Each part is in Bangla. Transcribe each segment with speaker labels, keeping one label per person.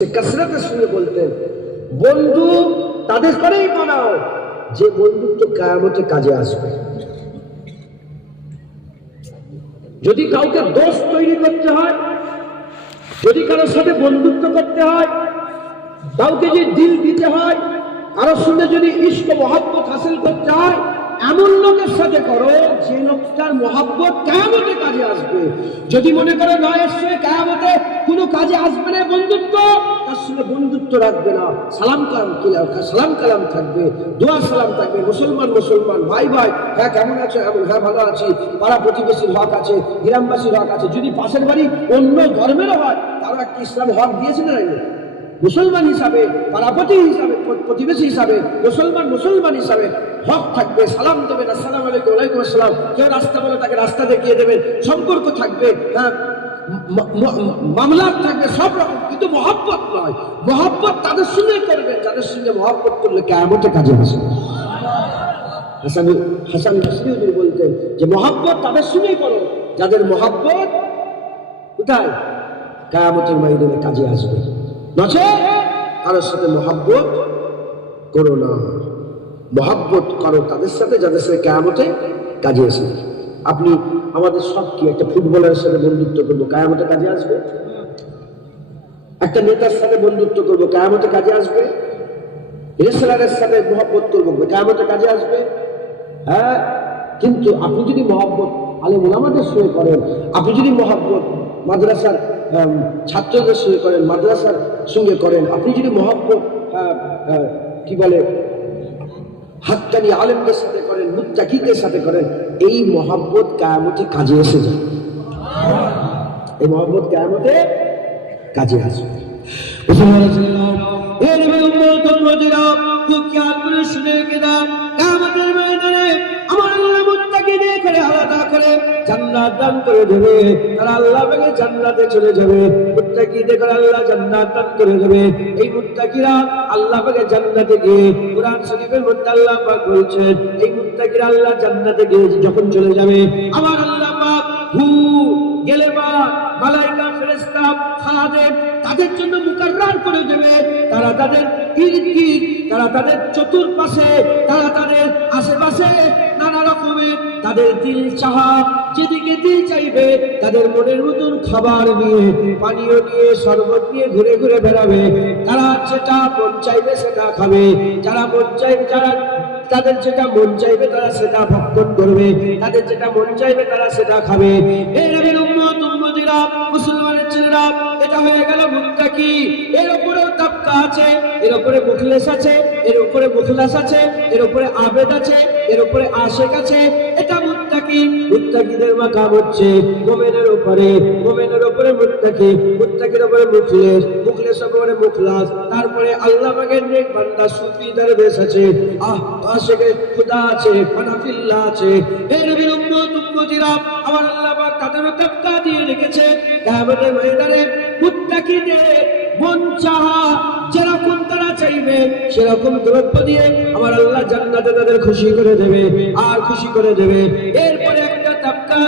Speaker 1: কাসরাতের সঙ্গে বলতেন, বন্ধু, তাদের করেই বানাও। যে বন্ধুত্ব কায়ামতে কাজে আসবে। যদি কাউকে দোষ তৈরি করতে হয়, যদি কারোর সাথে বন্ধুত্ব করতে হয়, কাউকে যদি দিল দিতে হয়, কারোর সঙ্গে যদি ইষ্ট মহাব্বত হাসিল করতে হয় এমন লোকের সাথে করো যে লোকটার মহাব্বত কেয়ামতে কাজে আসবে। যদি মনে করো নয় এসছে কেয়ামতে কোনো কাজে আসবে না বন্ধুত্ব, তার সঙ্গে বন্ধুত্ব রাখবে না। সালাম কালাম কিলা সালাম কালাম থাকবে, দোয়া সালাম থাকবে। মুসলমান মুসলমান, ভাই ভাই হ্যাঁ কেমন আছো? এমন হ্যাঁ ভালো আছি। পাড়া প্রতিবেশীর হক আছে, গ্রামবাসীর হক আছে। যদি পাশের বাড়ি অন্য ধর্মেরও হয়, তারা একটা ইসলাম হক দিয়েছে না? মুসলমান হিসাবে পাড়াপতি হিসাবে, প্রতিবেশী হিসাবে, মুসলমান মুসলমান হিসাবে হক থাকবে, সালাম দেবেন আসসালাম আলাইকুম, ওয়ালাইকুম আসসালাম। কেউ রাস্তা বলে তাকে রাস্তা দেখিয়ে দেবেন সম্পর্ক থাকবে হ্যাঁ ম- ম- থাকবে, সব রকম, কিন্তু মহাব্বত নয়। মহাব্বত তাদের সঙ্গে করবে যাদের সঙ্গে মহাব্বত করলে কেমতে কাজে আসে হাসান হাসান নসরুদ্দিন বলতেন যে মহাব্বত তাদের সঙ্গেই করো, যাদের মহাব্বত কোথায়? কায়ামতের ময়দানে কাজে আসবে। নচে কারোর সাথে মহাব্বত করো না। মহাব্বত করো তাদের সাথে যাদের সাথে কেয়ামতে কাজে আসে আপনি আমাদের সব কি একটা ফুটবলের সাথে বন্ধুত্ব করব কায়ামতে কাজে আসবে? একটা নেতার সাথে বন্ধুত্ব করব কেয়ামতে কাজে আসবে? রেসলারের সাথে মহব্বত করব কেয়ামতে কাজে আসবে? হ্যাঁ কিন্তু আপনি যদি মহব্বত আলেম ওলামাদের সঙ্গে করেন আপনি যদি মহব্বত মাদ্রাসার ছাত্রদের সঙ্গে করেন মাদ্রাসার সঙ্গে করেন আপনি যদি মহব্বত আহ, আহ, কি বলে হাক্কানি আলেমদের সাথে করেন, মুত্তাকিদের সাথে করেন, এই মহাব্বত কায়ামতে কাজে এসে যায় এই মহাব্বত কায়ামতে কাজে আসবে খুব খেয়াল করে শুনে গেলা জান্নাত দান করে দেবে। তারা আল্লাহ পাকে জান্নাতে চলে যাবে। মুত্তাকিদের করে আল্লাহ জান্নাত দান করে দেবে। এই মুত্তাকিরা আল্লাহ পাকে জান্নাতে গিয়ে কোরআন শরীফের মধ্যে আল্লাহ পাক বলছেন এই মুত্তাকিরা আল্লাহ জান্নাতে গিয়ে যখন চলে যাবে আমার আল্লাহ পাক হু গেলে বা মালাইকা ফেরেশতা খাদেম তাদের জন্য মুকাররার করে দেবে। তারা তাদের গির্দ, তারা তাদের চতুর্পাশে তারা তাদের আশেপাশে তাদের দিল চাহা, যেদিকে দিল চাইবে, তাদের মনের মতন খাবার নিয়ে পানীয় নিয়ে শরবত নিয়ে ঘুরে ঘুরে বেড়াবে। তারা যেটা মন চাইবে সেটা খাবে। যারা মন চাইবে, যারা তাদের যেটা মন চাইবে, তারা সেটা ভক্ষণ করবে। তাদের যেটা মন চাইবে, তারা সেটা খাবে। এর উপরে এর উপরে আবেদ আছে, এর উপরে আশেক আছে মুত্তাকি মুত্তাকিদের হচ্ছে মোমেনের উপরে মোমেনের উপরে মুত্তাকি, মুত্তাকির উপরে মুখলেস মুখলেস উপরে মুখলাস। তারপরে আল্লাহ নেক বান্দা সুফি আছে। আহ আছে ফানাফিল্লাহ আছে। আমার আল্লাহ তাদের দিয়ে রেখেছে। ময়দানে মুত্তাকিদের মন চাহা যেরকম তারা চাইবে, সেরকম দ্রব্য দিয়ে আমার আল্লাহ জান্নাতে তাদের খুশি করে দেবে, আর খুশি করে দেবে। তাবকা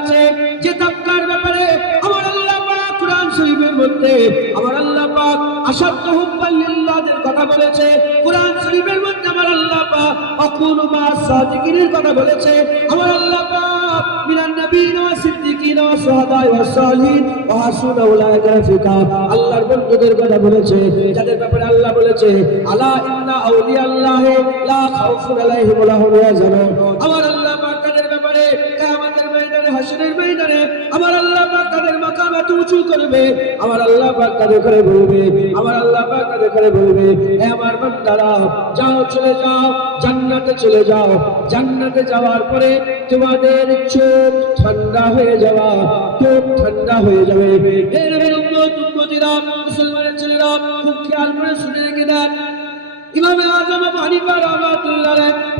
Speaker 1: আছে যে তাবকার ব্যাপারে আমার আল্লাহ পাক কোরআন শরীফের মধ্যে আমার আল্লাহ পাক আসাদ্দ হুব্বাল্লিল্লাহদের কথা বলেছে। কোরআন শরীফের মধ্যে আমার আল্লাহ পাক অকুনু মা সাদিকিনের কথা বলেছে। আমার আল্লাহ পাক মিনান নবীন ওয়া সিদ্দিকিন ওয়া শুহাদা ওয়া সালিহিন ওয়া হাসুনা উলাইকা রাফিকা। আল্লাহর বন্ধুদের কথা বলেছে। যাদের ব্যাপারে আল্লাহ বলেছে, আলা ইন্না আউলিয়া আল্লাহ লা খাউফুন আলাইহিম ওয়া লা হুম ইয়াহজানুন আমার উঁচু করবে। আমার আল্লাহ পাক তাদের করে বলবে, আমার আল্লাহ পাক তাদের করে বলবে, হে আমার বান্দারা, যাও চলে যাও, জান্নাতে চলে যাও। জান্নাতে যাওয়ার পরে তোমাদের চোখ ঠান্ডা হয়ে যাওয়া, চোখ ঠান্ডা হয়ে যাবে। মুসলমানের ছেলেরা, খুব খেয়াল করে শুনে ইমামে আজম আবু হানিফা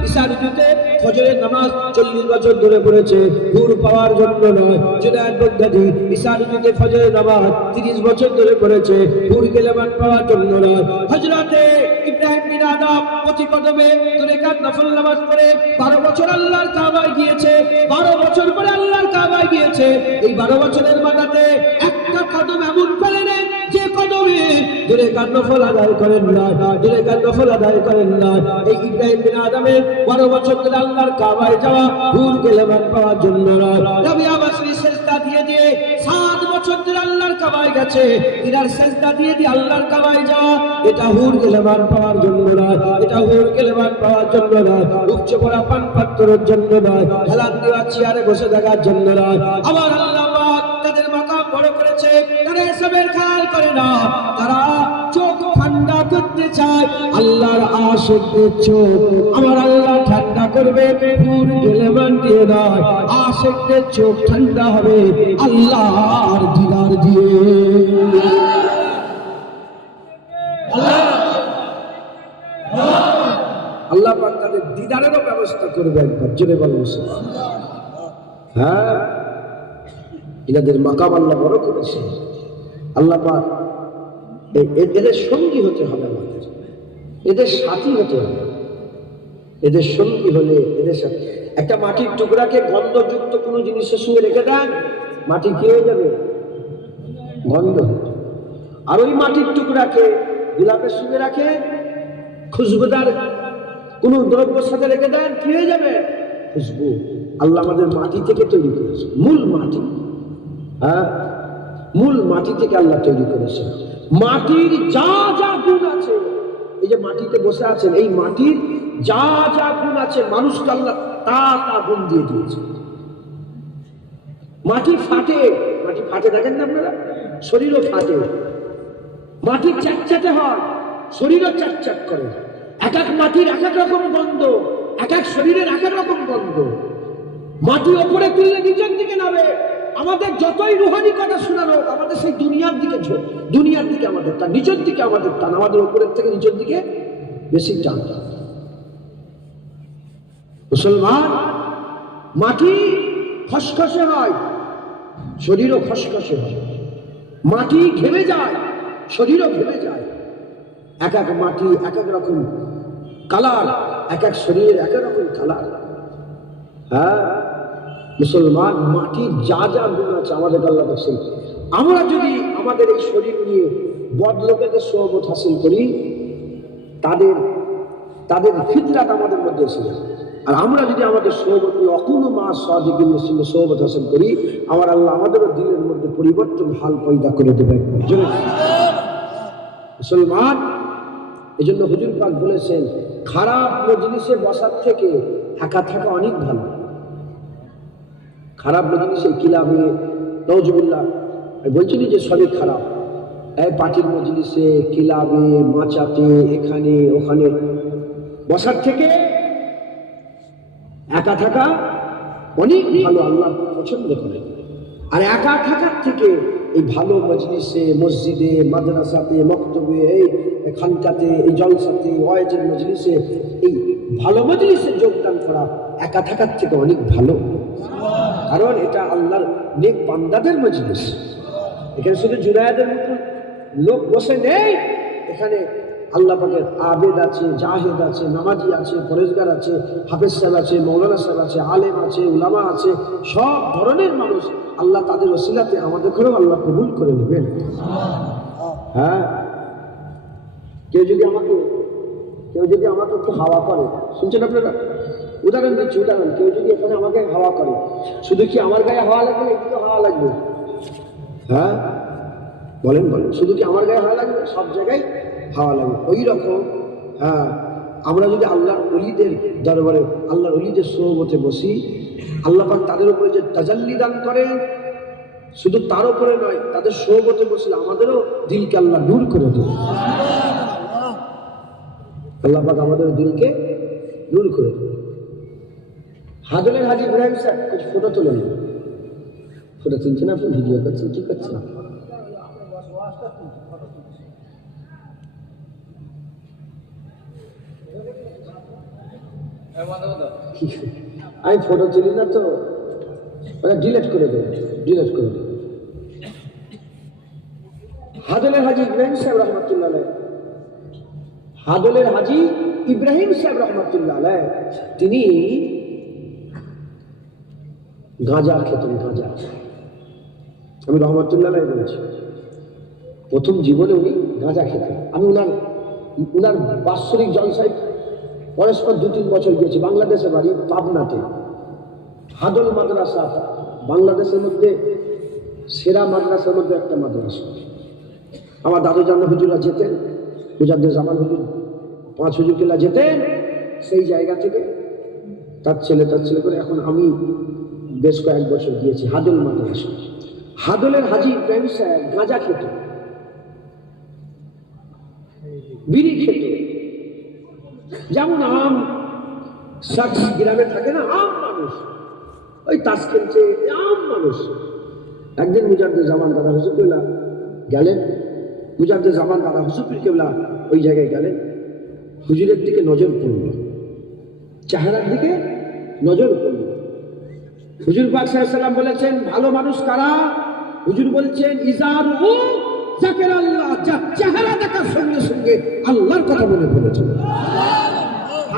Speaker 1: ইশার ঋতুতে ফজরের নামাজ 40 বছর ধরে পড়েছে। নূর পাওয়ার জন্য নয়, জুনায়েদ বাগদাদি ইশার ঋতুতে ফজরের নামাজ 30 বছর ধরে পড়েছে। নূর কেলেমান পাওয়ার জন্য নয়। হযরতে ইব্রাহিম বিন আদম প্রতি কদমে দুরেকাত নফল নামাজ পড়ে 12 বছর আল্লাহর কাবায় গিয়েছে 12 বছর পরে আল্লাহর কাবায় গিয়েছে। এই 12 বছরের মাথাতে একটা কদম এমন ফেলে কদমে কার নফল আদায় করেন না দূরে কার নফল আদায় করেন না। এই ইব্রাহিম বিন আদমের বারো বছর ধরে আল্লাহর কাবায় যাওয়া হুর গেলেমান পাওয়ার জন্য নয়। রবি আবাসী সেজদা দিয়ে দিয়ে সাত বছর ধরে আল্লাহর কাবায় গেছে। ইনার সেজদা দিয়ে দিয়ে আল্লাহর কাবায় যাওয়া, এটা হুর গেলেমান পাওয়ার জন্য নয়। এটা হুর গেলেমান পাওয়ার জন্য নয়। উচ্চ করা পান পাত্রের জন্য নয়। হেলান দেওয়া চেয়ারে বসে থাকার জন্য নয়। আবার আল্লাহ তাদের মাথা বড় করেছে। তারা এসবের খেয়াল করে না। চায় আল্লাহর আশেকদের চোখ। আমার আল্লাহ ঠান্ডা করবে হুর গেলেমান দিয়ে। নয় আশেকদের চোখ ঠান্ডা হবে, আল্লাহর দিদার দিয়ে। আল্লাহ তাদের দিদারেরও ব্যবস্থা করবে একবার, জোরে বলব হ্যাঁ? এনাদের মাকাম আল্লাহ বড় করেছে। আল্লাহ এদের সঙ্গী হতে হবে আমাদের। এদের সাথী হতে হবে। এদের সঙ্গী হলে এদের সাথে একটা মাটির টুকরাকে গন্ধযুক্ত কোনো জিনিসের সঙ্গে রেখে দেন, মাটি হয়ে যাবে? গন্ধ। আর ওই মাটির টুকরাকে গোলাপের সঙ্গে রাখে, খুশবুদার কোন দ্রব্যের সাথে রেখে দেন, কি হয়ে যাবে? খুশবু। আল্লাহ আমাদের মাটি থেকে তৈরি করেছে। মূল মাটি। হ্যাঁ? মূল মাটি থেকে আল্লাহ তৈরি করেছে মাটির যা যা গুণ আছে, এই যে মাটিতে বসে আছেন, এই মাটির যা যা গুণ আছে, মানুষকে আল্লাহ তা তা গুণ দিয়ে দিয়েছে মাটি ফাটে মাটি ফাটে দেখেন না আপনারা? শরীরও ফাটে। মাটি চ্যাটচ্যাটে হয়, শরীরও চ্যাটচ্যাট করে। এক এক মাটির এক এক রকম গন্ধ, এক এক শরীরের এক এক রকম গন্ধ। মাটি ওপরে তুললে নিচের দিকে নামে আমাদের যতই রুহানি কথা শোনানো হোক, আমাদের সেই দুনিয়ার দিকে ঝোঁক দুনিয়ার দিকে আমাদের টান নিচের দিকে আমাদের টান আমাদের উপরের থেকে নিচের দিকে বেশি টান। মুসলমান মাটি খসখসে হয় শরীরও খসখসে হয়। মাটি ঘেমে যায় শরীরও ঘেমে যায়। এক এক মাটি এক এক রকম কালার এক এক শরীরের এক এক রকম কালার। হ্যাঁ? মুসলমান মাটির যা যা গুণ আছে, আমাদের আল্লাহ সেই। আমরা যদি আমাদের এই শরীর নিয়ে বদলোকেদের সোহবত হাসিল করি, তাদের তাদের ফিতরাত আমাদের মধ্যে যাবে। আর আমরা যদি আমাদের সোহবত নিয়ে অকুন মাস সাদিকিন মুসলিম সোহবত হাসিল করি, আমার আল্লাহ আমাদেরও দিলের মধ্যে পরিবর্তন হাল পয়দা করে দেবে মুসলমান এই জন্য হুজুর পাক বলেছেন, খারাপ মজলিসে বসার থেকে একা থাকা অনেক ভালো। খারাপ মজলিসে কিলাবে নজবুল্লাহ বলছি না যে সবই খারাপ। এই পার্টির মজলিসে কিলাবে, মাচাতে, এখানে, ওখানে। বসার থেকে একা থাকা অনেক ভালো, আল্লাহ পছন্দ করে আর একা থাকার থেকে এই ভালো মজলিসে, মসজিদে, মাদ্রাসাতে, মক্তবে, এই খানকাতে, এই জলসাতে, ওয়াইজের মজলিসে, এই ভালো মজলিসে যোগদান করা একা থাকার থেকে অনেক ভালো। কারণ এটা আল্লাহর নেক বান্দাদের মজলিস। এখানে শুধু জুনায়াদের মতো লোক বসে নেই, এখানে আল্লাহ পাকের আবেদ আছে, জাহেদ আছে, নামাজি আছে, পরেজগার আছে, হাফেজ সাহেব আছে, মৌলানা সাহেব আছে, আলেম আছে, উলামা আছে, সব ধরনের মানুষ আল্লাহ তাদের ওসিলাতে আমাদের ঘরেও আল্লাহ কবুল করে নেবেন। হ্যাঁ? কেউ যদি আমাকে, কেউ যদি আমাকে একটু হাওয়া করে, শুনছেন আপনারা? উদাহরণ দিচ্ছি উদাহরণ। কেউ যদি এখানে আমাকে হাওয়া করে শুধু কি আমার গায়ে হাওয়া লাগবে এদিকে হাওয়া লাগবে? হ্যাঁ? বলেন বলেন। শুধু কি আমার গায়ে হাওয়া লাগবে? সব জায়গায় হাওয়া লাগবে। ওই রকম হ্যাঁ আমরা যদি আল্লাহর অলিদের দরবারে আল্লাহর অলিদের সৌবতে বসি আল্লাহ পাক তাদের উপরে যে তাজাল্লি দান করেন শুধু তার উপরে নয় তাদের সৌবতে বসলে আমাদেরও দিলকে আল্লাহ দূর করে দেবে আল্লাহ পাক আমাদের দিলকে দূর করে দেবে হাজলের হাজি ইব্রাহিম স্যার, কিছু ফটো তুলে নিন। ফটো তুলছেন আপনি? ভিডিও করছেন, কি করছেন? আমি ফটো তুলি না তো। ওটা ডিলেট করে দেবো ডিলেট করে দেবো। হাজলের হাজি ইব্রাহিম সাহেব রহমতুল্লাহ। হাদলের হাজি ইব্রাহিম সাহেব রহমতুল্লাহ তিনি গাঁজা খেতেন গাঁজা আমি রহমতুল্লাহ বলছি, প্রথম জীবনে উনি গাঁজা খেতেন। আমি ওনার ওনার বাৎসরিক জলসায় পরস্পর দু তিন বছর গিয়েছি বাংলাদেশে বাড়ি পাবনাতে। হাদল মাদ্রাসা, বাংলাদেশের মধ্যে, সেরা মাদ্রাসার মধ্যে একটা মাদ্রাসা। আমার দাদু জানা হুজুরা যেতেন মুজাদ্দের জামান হুজুর, পাঁচ হুজুর কেলা যেতেন, সেই জায়গা থেকে তার ছেলে তার ছেলে করে এখন আমি বেশ কয়েক বছর গিয়েছি, হাদল মাদ্রাসা। হাদলের হাজি ইব্রাহিম সাহেব গাঁজা খেত। বিড়ি খেত। যেমন আম শাকস গ্রামে থাকে না, আম মানুষ। ওই তাস খেলছে, আম মানুষ। একদিন মুজাদ্দে জামান দাদা হুসুর কেবলা গেলেন। মুজাদ্দে জামান দাদা হুসুর কেবলা ওই জায়গায় গেলেন। হুজুরের দিকে নজর পড়ল। চেহারার দিকে নজর পড়ল। হুজুর পাক সাল্লাম বলেছেন ভালো মানুষ কারা? হুজুর বলছেন ইজার ও জাকের আল্লাহ যা চেহারা দেখার সঙ্গে সঙ্গে আল্লাহর কথা মনে পড়েছে।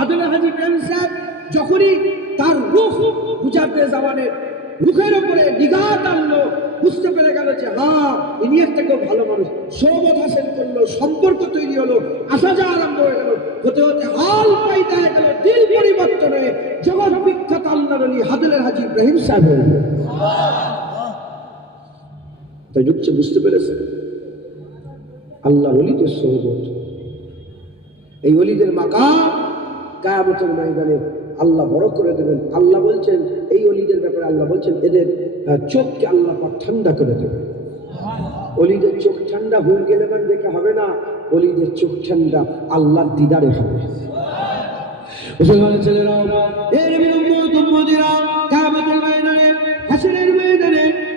Speaker 1: আদুল হাজি প্রেম সাহেব যখনই তার রুখ বুঝাতে জামানের মুখের উপরে নিগাহ টানলো বুঝতে পেরে গেল যে হ্যাঁ ইনি একটা কেউ ভালো মানুষ। সৌবত হাসিল করল সম্পর্ক তৈরি হলো আসা যাওয়া আরম্ভ হয়ে গেল। হতে হতে হাল পাইতে গেল দিল পরিবর্তন হয়ে জগৎ বিখ্যাত আল্লাহ আলী হাদুলের হাজি ইব্রাহিম সাহেব হয়ে গেল। তাই ঢুকছে বুঝতে পেরেছে। আল্লাহ অলিদের সৌবত এই অলিদের মাকা কায়ামতের ময়দানে আল্লাহ বড় করে দেবেন। আল্লাহ বলছেন, এই অলিদের ব্যাপারে আল্লাহ বলছেন, এদের চোখকে আল্লাহ পাক ঠান্ডা করে দেবেন। অলিদের চোখ ঠান্ডা হয়ে গেলে মানে দেখে হবে না অলিদের চোখ ঠান্ডা আল্লাহর দিদারে হবে। মুসলমানের ছেলেরাও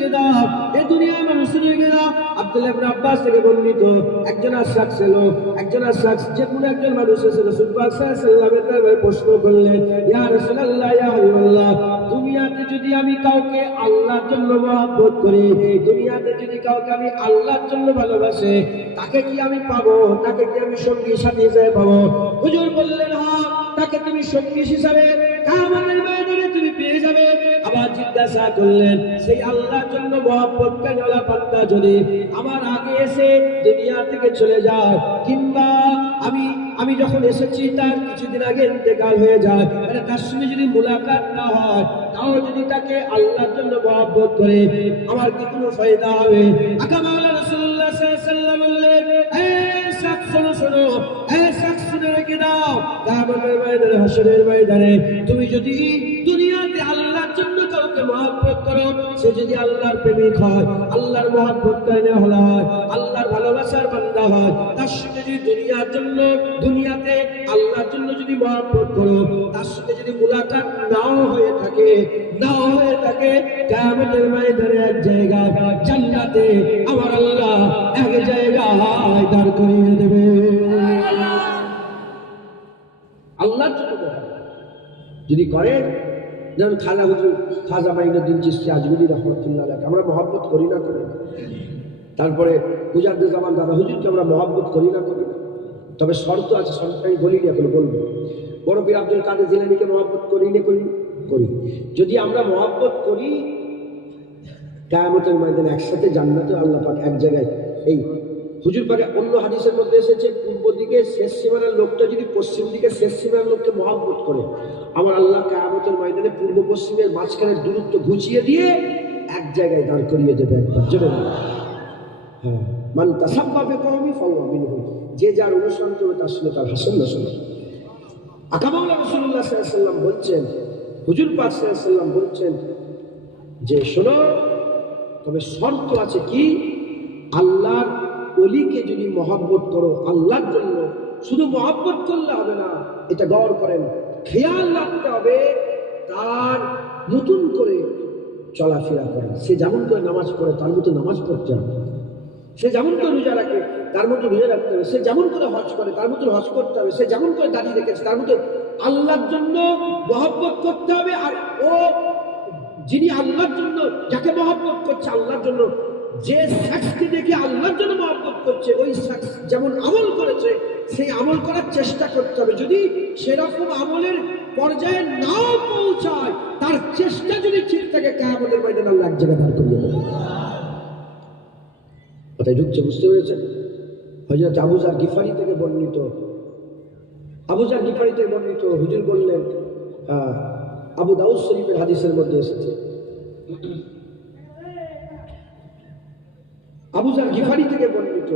Speaker 1: রেখে এ দুনিয়ার মানুষ রেখে দাও ইবনে আব্বাস থেকে বর্ণিত, একজন আশরাক ছিল, একজন আশরাক যে কোন একজন মানুষ এসে রাসূল পাক সাল্লাল্লাহু আলাইহি প্রশ্ন করলেন, ইয়া রাসূলুল্লাহ, ইয়া হাবিবাল্লাহ, দুনিয়াতে যদি আমি কাউকে আল্লাহর জন্য মহব্বত করি, দুনিয়াতে যদি কাউকে আমি আল্লাহর জন্য ভালোবাসে, তাকে কি আমি পাবো? তাকে কি আমি সঙ্গী সাথী হিসেবে পাবো? হুজুর বললেন হ্যাঁ তাকে তুমি সঙ্গী হিসাবে কামানের জিজ্ঞাসা করলেন, সেই আল্লাহর জন্য মহব্বত কেনলা পাত্তা যদি আমার আগে এসে দুনিয়া থেকে চলে যায়, কিংবা আমি আমি যখন এসেছি তার কিছুদিন আগে ইন্তেকাল হয়ে যায় মানে তার সঙ্গে যদি মুলাকাত না হয়, তাও যদি তাকে আল্লাহর জন্য মহব্বত করে, আমার কি কোনো ফায়দা হবে? আকামালা রাসূলুল্লাহ সাল্লাল্লাহু আলাইহি ওয়াসাল্লাম বললেন এ শাখ শোনো শোনো রেখে তুমি যদি দুনিয়াতে আল্লাহর জন্য কাউকে মহব্বত করো, সে যদি আল্লাহর প্রেমিক হয়, আল্লাহর মহব্বত করে হলা হয়, আল্লাহর ভালোবাসার বান্দা হয়, তার সঙ্গে যদি দুনিয়ার জন্য, দুনিয়াতে আল্লাহর জন্য যদি মহব্বত করো, তার সঙ্গে যদি মুলাকাত নাও হয়ে থাকে, নাও হয়ে থাকে কিয়ামতের ময়দানে এক জায়গায়, জান্নাতে আমার আল্লাহ এক জায়গায় দাঁড় করিয়ে দেবে। আল্লাহর জন্য যদি করেন যেমন খাজা হুজুর খাজা মাইনুদ্দিন চিস্তি আজমিরি রহমতুল্লাহ আমরা মহব্বত করি না করি না। তারপরে জামান দাদা হুজুরকে আমরা মহব্বত করি না করি না। তবে শর্ত আছে, শর্ত আমি বলিনি, এখন বলব। বড় পীর আব্দুল কাদের জিলানিকে মহব্বত করি না, করি করি। যদি আমরা মহব্বত করি, কায়ামতের ময়দানে একসাথে জান্নাতে আল্লাহ পাক এক জায়গায় এই হুজুর পাকে অন্য হাদিসের মধ্যে এসেছে, পূর্ব দিকে শেষ সীমানার লোকটা যদি পশ্চিম দিকে শেষ সীমানার লোককে মহব্বত করে, আমার আল্লাহ কায়ামতের ময়দানে পূর্ব পশ্চিমের মাঝখানে দূরত্ব ঘুচিয়ে দিয়ে এক জায়গায় দাঁড় করিয়ে দেবে একবার বলো। হ্যাঁ মান তাসাব্বাবে কওমি ফাহুয়া মিনহুম, যে যার অনুসরণ করবে তার সঙ্গে তার হাসন নাসন আকামাউলা রাসূলুল্লাহ সাল্লাল্লাহু আলাইহি বলছেন, হুজুর পাক ওয়াসাল্লাম বলছেন যে শোনো, তবে শর্ত আছে কি আল্লাহর অলিকে যদি মহাব্বত করো, আল্লাহর জন্য, শুধু মহাব্বত করলে হবে না, এটা গৌর করেন। খেয়াল রাখতে হবে, তার নতুন করে চলাফেরা করে। সে যেমন করে নামাজ পড়ে, তার মতো নামাজ পড়তে হবে। সে যেমন করে রোজা রাখে, তার মতো রোজা রাখতে হবে। সে যেমন করে হজ করে, তার মতো হজ করতে হবে। সে যেমন করে দাঁড়িয়ে রেখেছে, তার মতো আল্লাহর জন্য মহব্বত করতে হবে। আর ও, যিনি আল্লাহর জন্য, যাকে মহব্বত করছে আল্লাহর জন্য, যে শখসকে দেখে আল্লাহর জন্য মহব্বত করছে, ওই যেমন আমল করেছে, সেই আমল করার চেষ্টা করতে হবে। যদি সেরকম আমলের পর্যায়ে নাও পৌঁছায়, তার চেষ্টা যদি ঠিক থাকে, কায়ামতের ময়দান আল্লাহ এক জায়গায় দাঁড় করিয়ে দেবে ঢুকছে, বুঝতে পেরেছেন? হজরত আবুজার গিফারি থেকে বর্ণিত আবুজার গিফারি থেকে বর্ণিত হুজুর বললেন আবু দাউদ শরীফের হাদিসের মধ্যে এসেছে। আবুজার গিফারি থেকে বর্ণিত।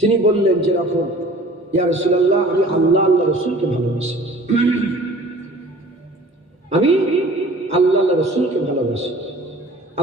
Speaker 1: তিনি বললেন যেরকম ইয়া রসুল্লাহ আমি আল্লাহ আল্লাহ রসুলকে ভালোবাসি। আমি আল্লাহ আল্লাহ রসুলকে ভালোবাসি।